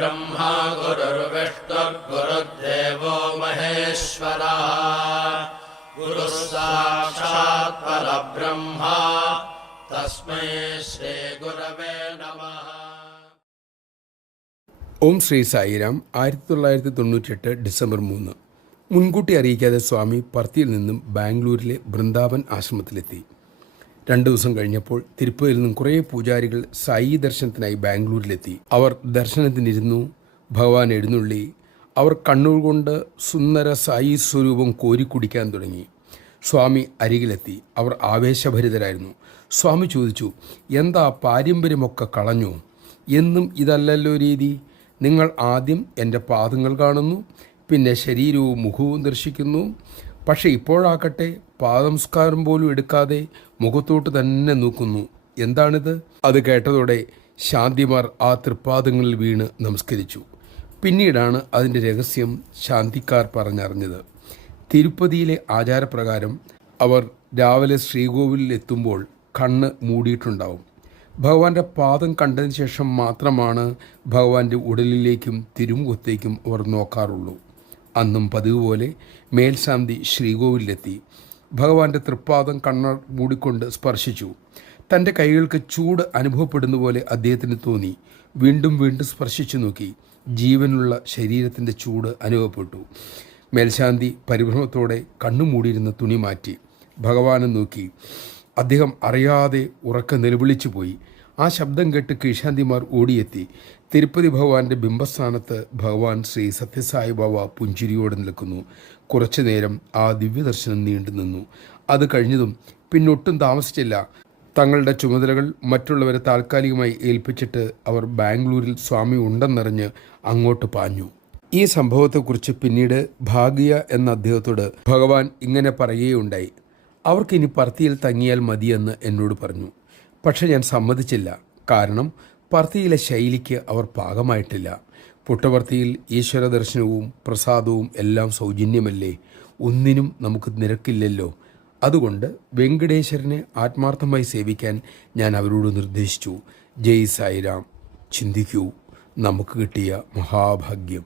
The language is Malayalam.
गुरुर्ब्रह्मा गुरुर्विष्णुर्गुरुर्देवो महेश्वरः गुरुः साक्षात् परब्रह्म तस्मै श्रीगुरवे नमः. ഓം ശ്രീ സായിരാം. 1998 ഡിസംബർ 3. മുൻകൂട്ടി അറിയിക്കാതെ സ്വാമി പർത്തിയിൽ നിന്നും ബാംഗ്ലൂരിലെ ബൃന്ദാവൻ ആശ്രമത്തിലെത്തി. 2 ദിവസം കഴിഞ്ഞപ്പോൾ തിരുപ്പതിയിൽ നിന്നും കുറേ പൂജാരികൾ സായി ദർശനത്തിനായി ബാംഗ്ലൂരിലെത്തി. അവർ ദർശനത്തിനിരുന്നു. ഭഗവാൻ എഴുന്നള്ളി. അവർ കണ്ണുകൊണ്ട് സുന്ദര സായി സ്വരൂപം കോരിക്കുടിക്കാൻ തുടങ്ങി. സ്വാമി അരികിലെത്തി. അവർ ആവേശഭരിതരായിരുന്നു. സ്വാമി ചോദിച്ചു, എന്താ പാരമ്പര്യമൊക്കെ കളഞ്ഞു? എന്നും ഇതല്ലല്ലോ രീതി. നിങ്ങൾ ആദ്യം എൻ്റെ പാദങ്ങൾ കാണുന്നു, പിന്നെ ശരീരവും മുഖവും ദർശിക്കുന്നു. പക്ഷേ ഇപ്പോഴാകട്ടെ പാദംസ്കാരം പോലും എടുക്കാതെ മുഖത്തോട്ട് തന്നെ നോക്കുന്നു. എന്താണിത്? അത് കേട്ടതോടെ ശാന്തിമാർ ആ തൃപ്പാദങ്ങളിൽ വീണ് നമസ്കരിച്ചു. പിന്നീടാണ് അതിൻ്റെ രഹസ്യം ശാന്തിക്കാർ പറഞ്ഞറിഞ്ഞത്. തിരുപ്പതിയിലെ ആചാരപ്രകാരം അവർ രാവിലെ ശ്രീകോവിലിൽ എത്തുമ്പോൾ കണ്ണ് മൂടിയിട്ടുണ്ടാവും. ഭഗവാന്റെ പാദം കണ്ടതിന് ശേഷം മാത്രമാണ് ഭഗവാന്റെ ഉടലിലേക്കും തിരുമുഖത്തേക്കും അവർ നോക്കാറുള്ളൂ. അന്നും പതിവ് പോലെ മേൽശാന്തി ശ്രീകോവിലെത്തി. ഭഗവാന്റെ തൃപ്പാദം കണ്ണർ മൂടിക്കൊണ്ട് സ്പർശിച്ചു. തൻ്റെ കൈകൾക്ക് ചൂട് അനുഭവപ്പെടുന്ന പോലെ അദ്ദേഹത്തിന് തോന്നി. വീണ്ടും വീണ്ടും സ്പർശിച്ചു നോക്കി. ജീവനുള്ള ശരീരത്തിൻ്റെ ചൂട് അനുഭവപ്പെട്ടു. മേൽശാന്തി പരിഭ്രമത്തോടെ കണ്ണുമൂടിയിരുന്ന തുണി മാറ്റി ഭഗവാനെ നോക്കി. അദ്ദേഹം അറിയാതെ ഉറക്കെ നിലവിളിച്ചു പോയി. ആ ശബ്ദം കേട്ട് കീഴ്ശാന്തിമാർ ഓടിയെത്തി. തിരുപ്പതി ഭഗവാന്റെ ബിംബസ്ഥാനത്ത് ഭഗവാൻ ശ്രീ സത്യസായി ബാബ പുഞ്ചിരിയോടെ നിൽക്കുന്നു. കുറച്ചു നേരം ആ ദിവ്യദർശനം നീണ്ടു നിന്നു. അത് കഴിഞ്ഞതും പിന്നൊട്ടും താമസിച്ചില്ല. തങ്ങളുടെ ചുമതലകൾ മറ്റുള്ളവരെ താൽക്കാലികമായി ഏൽപ്പിച്ചിട്ട് അവർ ബാംഗ്ലൂരിൽ സ്വാമി ഉണ്ടെന്നറിഞ്ഞ് അങ്ങോട്ട് പാഞ്ഞു. ഈ സംഭവത്തെക്കുറിച്ച് പിന്നീട് ഭാഗ്യ എന്ന അദ്ദേഹത്തോട് ഭഗവാൻ ഇങ്ങനെ പറയുകയുണ്ടായി. അവർക്കിനി പർത്തിയിൽ തങ്ങിയാൽ മതിയെന്ന് എന്നോട് പറഞ്ഞു. പക്ഷെ ഞാൻ സമ്മതിച്ചില്ല. കാരണം പർത്തിയിലെ ശൈലിക്ക് അവർ പാകമായിട്ടില്ല. പുട്ടപർത്തിയിൽ ഈശ്വര ദർശനവും പ്രസാദവും എല്ലാം സൗജന്യമല്ലേ? ഒന്നിനും നമുക്ക് നിരക്കില്ലല്ലോ. അതുകൊണ്ട് വെങ്കടേശ്വരനെ ആത്മാർത്ഥമായി സേവിക്കാൻ ഞാൻ അവരോട് നിർദ്ദേശിച്ചു. ജയ് സായിരാം. ചിന്തിക്കൂ, നമുക്ക് കിട്ടിയ മഹാഭാഗ്യം.